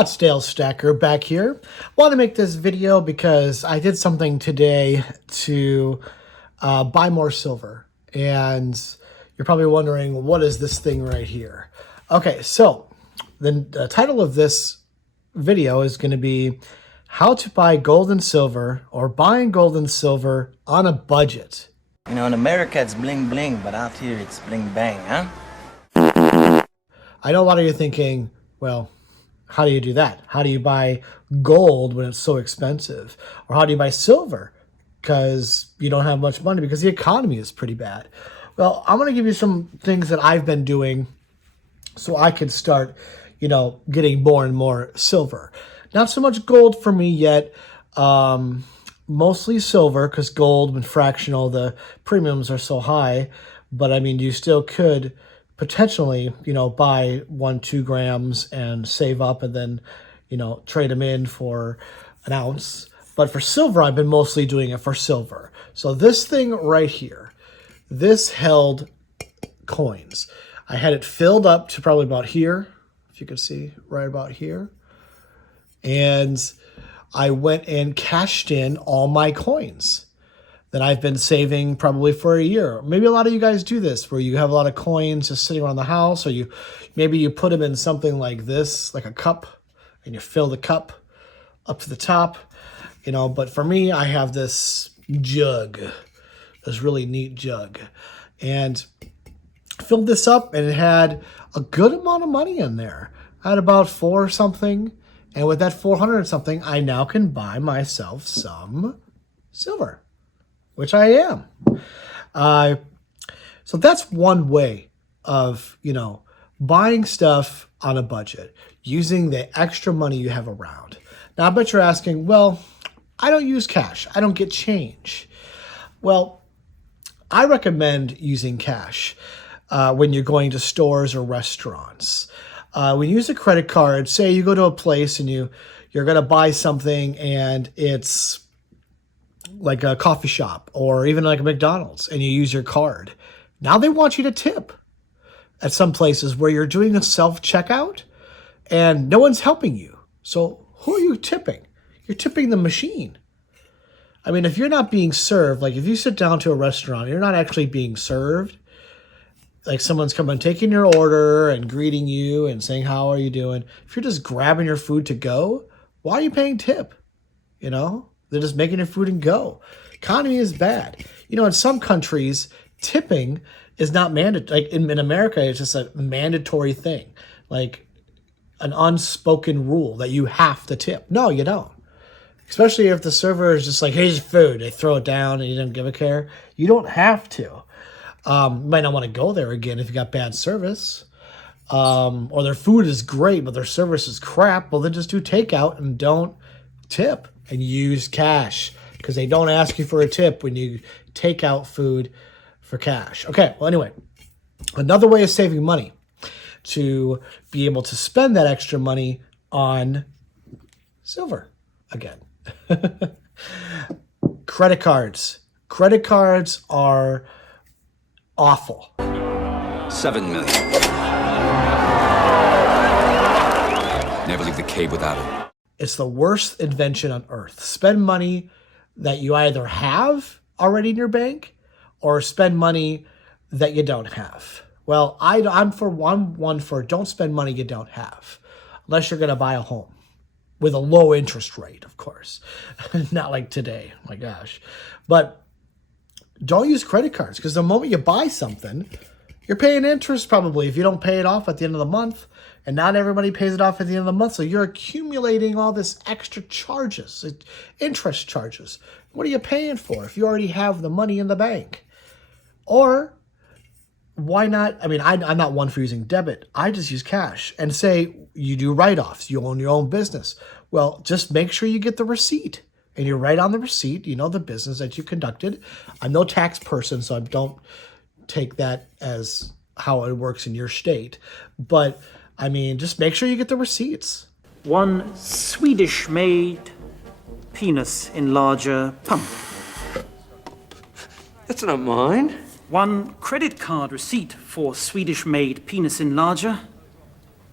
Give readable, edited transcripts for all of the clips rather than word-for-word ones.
Scottsdale Stacker back here. Want to make this video because I did something today to buy more silver. And you're probably wondering, what is this thing right here? Okay, so the title of this video is going to be how to buy gold and silver, or buying gold and silver on a budget. You know, in America it's bling bling, but out here it's bling bang, huh? I know a lot of you are thinking, well, how do you do that? How do you buy gold when it's so expensive? Or how do you buy silver because you don't have much money because the economy is pretty bad? Well, I'm going to give you some things that I've been doing so I could start, getting more and more silver. Not so much gold for me yet. Mostly silver, because gold, when fractional, the premiums are so high. But I mean, you still could potentially, buy 1-2 grams and save up and then, trade them in for an ounce. But for silver, I've been mostly doing it for silver. So this thing right here, this held coins. I had it filled up to probably about here, if you can see, right about here. And I went and cashed in all my coins that I've been saving probably for a year. Maybe a lot of you guys do this, where you have a lot of coins just sitting around the house, or maybe you put them in something like this, like a cup, and you fill the cup up to the top, But for me, I have this jug, this really neat jug, and filled this up, and it had a good amount of money in there. I had about 4 something. And with that 400 and something, I now can buy myself some silver, which I am. So that's one way of, buying stuff on a budget, using the extra money you have around. Now, I bet you're asking, well, I don't use cash. I don't get change. Well, I recommend using cash when you're going to stores or restaurants. When you use a credit card, say you go to a place and you're going to buy something and it's like a coffee shop or even like a McDonald's, and you use your card. Now they want you to tip at some places where you're doing a self-checkout and no one's helping you. So who are you tipping? You're tipping the machine. I mean, if you're not being served, like if you sit down to a restaurant, you're not actually being served. Like someone's coming, taking your order and greeting you and saying, how are you doing? If you're just grabbing your food to go, why are you paying tip? They're just making your food and go. Economy is bad. In some countries, tipping is not mandatory. Like in America, it's just a mandatory thing. Like an unspoken rule that you have to tip. No, you don't. Especially if the server is just like, here's your food. They throw it down and you don't give a care. You don't have to. You might not want to go there again if you got bad service, or their food is great, but their service is crap. Well, then just do takeout and don't tip and use cash, because they don't ask you for a tip when you take out food for cash. Okay. Well, anyway, another way of saving money to be able to spend that extra money on silver again. Credit cards. Credit cards are awful. 7 million. Never leave the cave without it. It's the worst invention on earth. Spend money that you either have already in your bank or spend money that you don't have. Well, I'm one for don't spend money you don't have, unless you're going to buy a home with a low interest rate, of course. Not like today. Oh my gosh. But don't use credit cards, because the moment you buy something, you're paying interest probably if you don't pay it off at the end of the month. And not everybody pays it off at the end of the month. So you're accumulating all this extra charges, interest charges. What are you paying for if you already have the money in the bank? Or why not? I mean, I'm not one for using debit. I just use cash. And say you do write-offs. You own your own business. Well, just make sure you get the receipt. And you write on the receipt, the business that you conducted. I'm no tax person, so I don't take that as how it works in your state. But, I mean, just make sure you get the receipts. 1 Swedish-made penis enlarger pump. That's not mine. 1 credit card receipt for Swedish-made penis enlarger.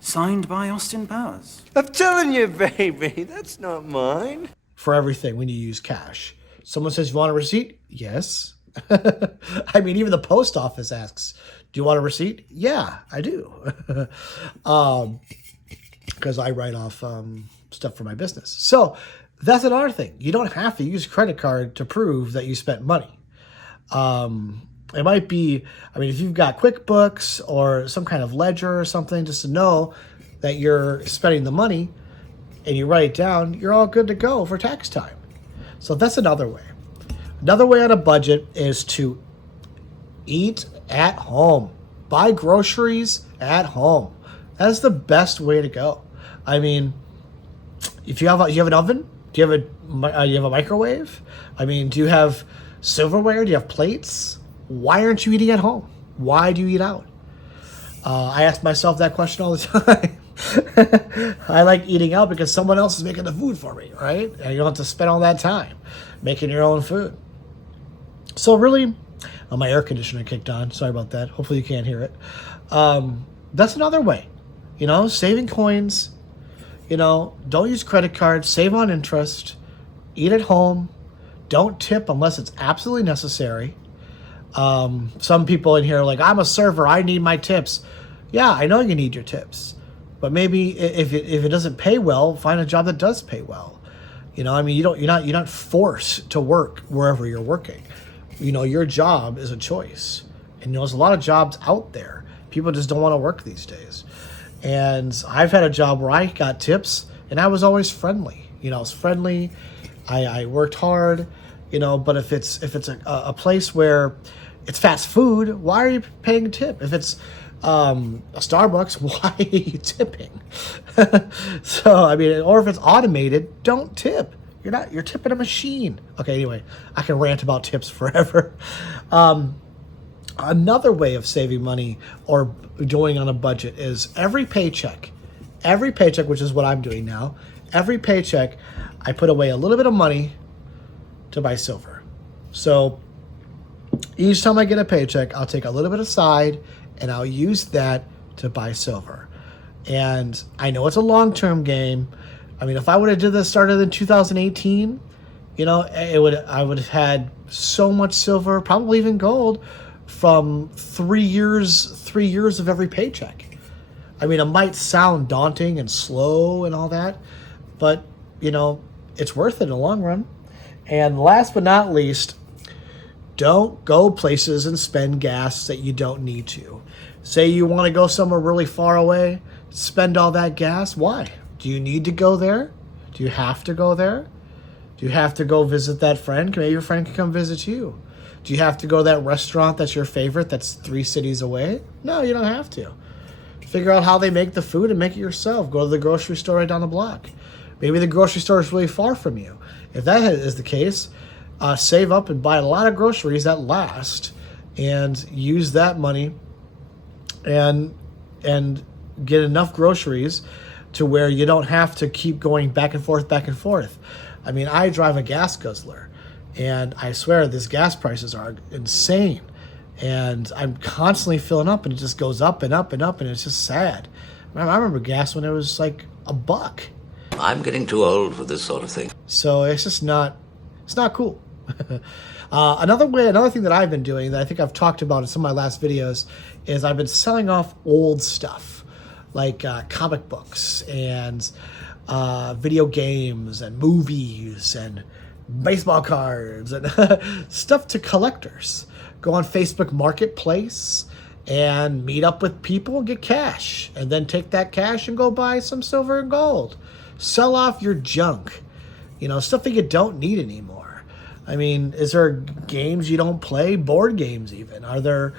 signed by Austin Powers. I'm telling you, baby, that's not mine. For everything when you use cash. Someone says, you want a receipt? Yes. I mean, even the post office asks, do you want a receipt? Yeah, I do. Because I write off stuff for my business. So that's another thing. You don't have to use credit card to prove that you spent money. It might be, I mean, if you've got QuickBooks or some kind of ledger or something, just to know that you're spending the money and you write it down, you're all good to go for tax time. So that's another way. Another way on a budget is to eat at home. Buy groceries at home. That's the best way to go. I mean, if you have an oven, do you have a microwave? I mean, do you have silverware? Do you have plates? Why aren't you eating at home? Why do you eat out? I ask myself that question all the time. I like eating out because someone else is making the food for me, right? And you don't have to spend all that time making your own food. So really, my air conditioner kicked on. Sorry about that. Hopefully you can't hear it. That's another way, saving coins. Don't use credit cards. Save on interest. Eat at home. Don't tip unless it's absolutely necessary. Some people in here are like, I'm a server, I need my tips. Yeah, I know you need your tips, but maybe if it doesn't pay well, find a job that does pay well. I mean, you're not forced to work wherever you're working. Your job is a choice, and there's a lot of jobs out there. People just don't want to work these days. And I've had a job where I got tips, and I was always friendly. I was friendly. I worked hard. But if it's a place where it's fast food, why are you paying a tip? If it's a Starbucks, why are you tipping? So, I mean, or if it's automated, don't tip. You're tipping a machine. Okay, anyway, I can rant about tips forever. Another way of saving money or going on a budget is every paycheck, which is what I'm doing now, every paycheck, I put away a little bit of money to buy silver. So each time I get a paycheck, I'll take a little bit aside and I'll use that to buy silver. And I know it's a long-term game. I mean, if I would have did this started in 2018, I would have had so much silver, probably even gold, from 3 years of every paycheck. I mean, it might sound daunting and slow and all that, but it's worth it in the long run. And last but not least, don't go places and spend gas that you don't need to. Say you want to go somewhere really far away, spend all that gas. Why? Do you need to go there? Do you have to go there? Do you have to go visit that friend? Maybe your friend can come visit you. Do you have to go to that restaurant that's your favorite that's 3 cities away? No, you don't have to. Figure out how they make the food and make it yourself. Go to the grocery store right down the block. Maybe the grocery store is really far from you. If that is the case, save up and buy a lot of groceries that last and use that money and get enough groceries to where you don't have to keep going back and forth. I mean, I drive a gas guzzler, and I swear these gas prices are insane. And I'm constantly filling up, and it just goes up and up and up, and it's just sad. I remember gas when it was like $1. I'm getting too old for this sort of thing. So it's just not cool. Another thing that I've been doing that I think I've talked about in some of my last videos is I've been selling off old stuff like comic books and video games and movies and baseball cards and stuff to collectors. Go on Facebook Marketplace and meet up with people and get cash, and then take that cash and go buy some silver and gold. Sell off your junk, stuff that you don't need anymore. I mean, is there games you don't play? Board games even. Are there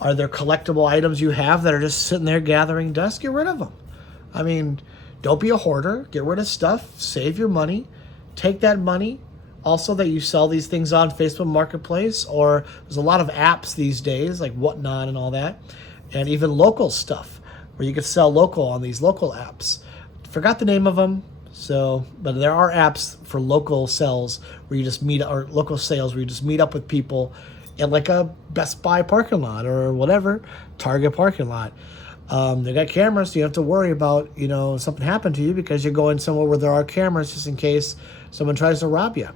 collectible items you have that are just sitting there gathering dust? Get rid of them. I mean, don't be a hoarder. Get rid of stuff. Save your money. Take that money also that you sell these things on Facebook Marketplace, or there's a lot of apps these days like Whatnot and all that, and even local stuff where you can sell local on these local apps. Forgot the name of them, but there are apps for local sales where you just local sales where you just meet up with people in like a Best Buy parking lot or whatever, Target parking lot. They got cameras, so you don't have to worry about, you know, something happened to you because you're going somewhere where there are cameras just in case someone tries to rob you.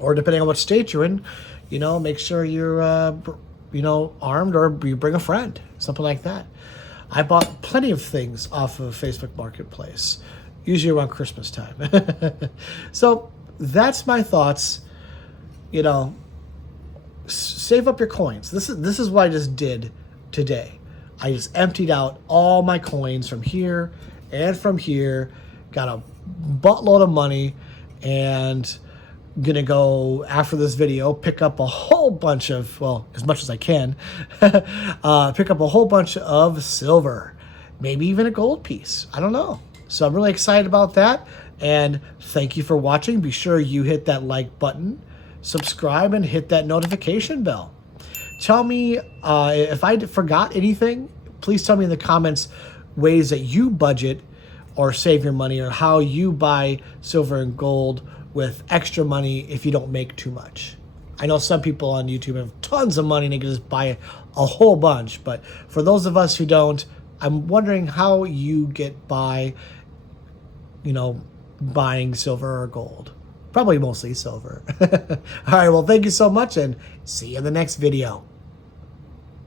Or depending on what state you're in, you know, make sure you're, you know, armed, or you bring a friend, something like that. I bought plenty of things off of Facebook Marketplace, usually around Christmas time. So that's my thoughts. You know, save up your coins. This is what I just did today. I just emptied out all my coins from here and from here, got a buttload of money, and gonna go after this video pick up a whole bunch of, well, as much as I can, pick up a whole bunch of silver, maybe even a gold piece. I don't know. So I'm really excited about that. And thank you for watching. Be sure you hit that like button, subscribe, and hit that notification bell. Tell me if I forgot anything. Please tell me in the comments ways that you budget or save your money, or how you buy silver and gold with extra money if you don't make too much. I know some people on YouTube have tons of money and they can just buy a whole bunch, but for those of us who don't, I'm wondering how you get by, you know, buying silver or gold. Probably mostly silver. All right, well, thank you so much, and see you in the next video.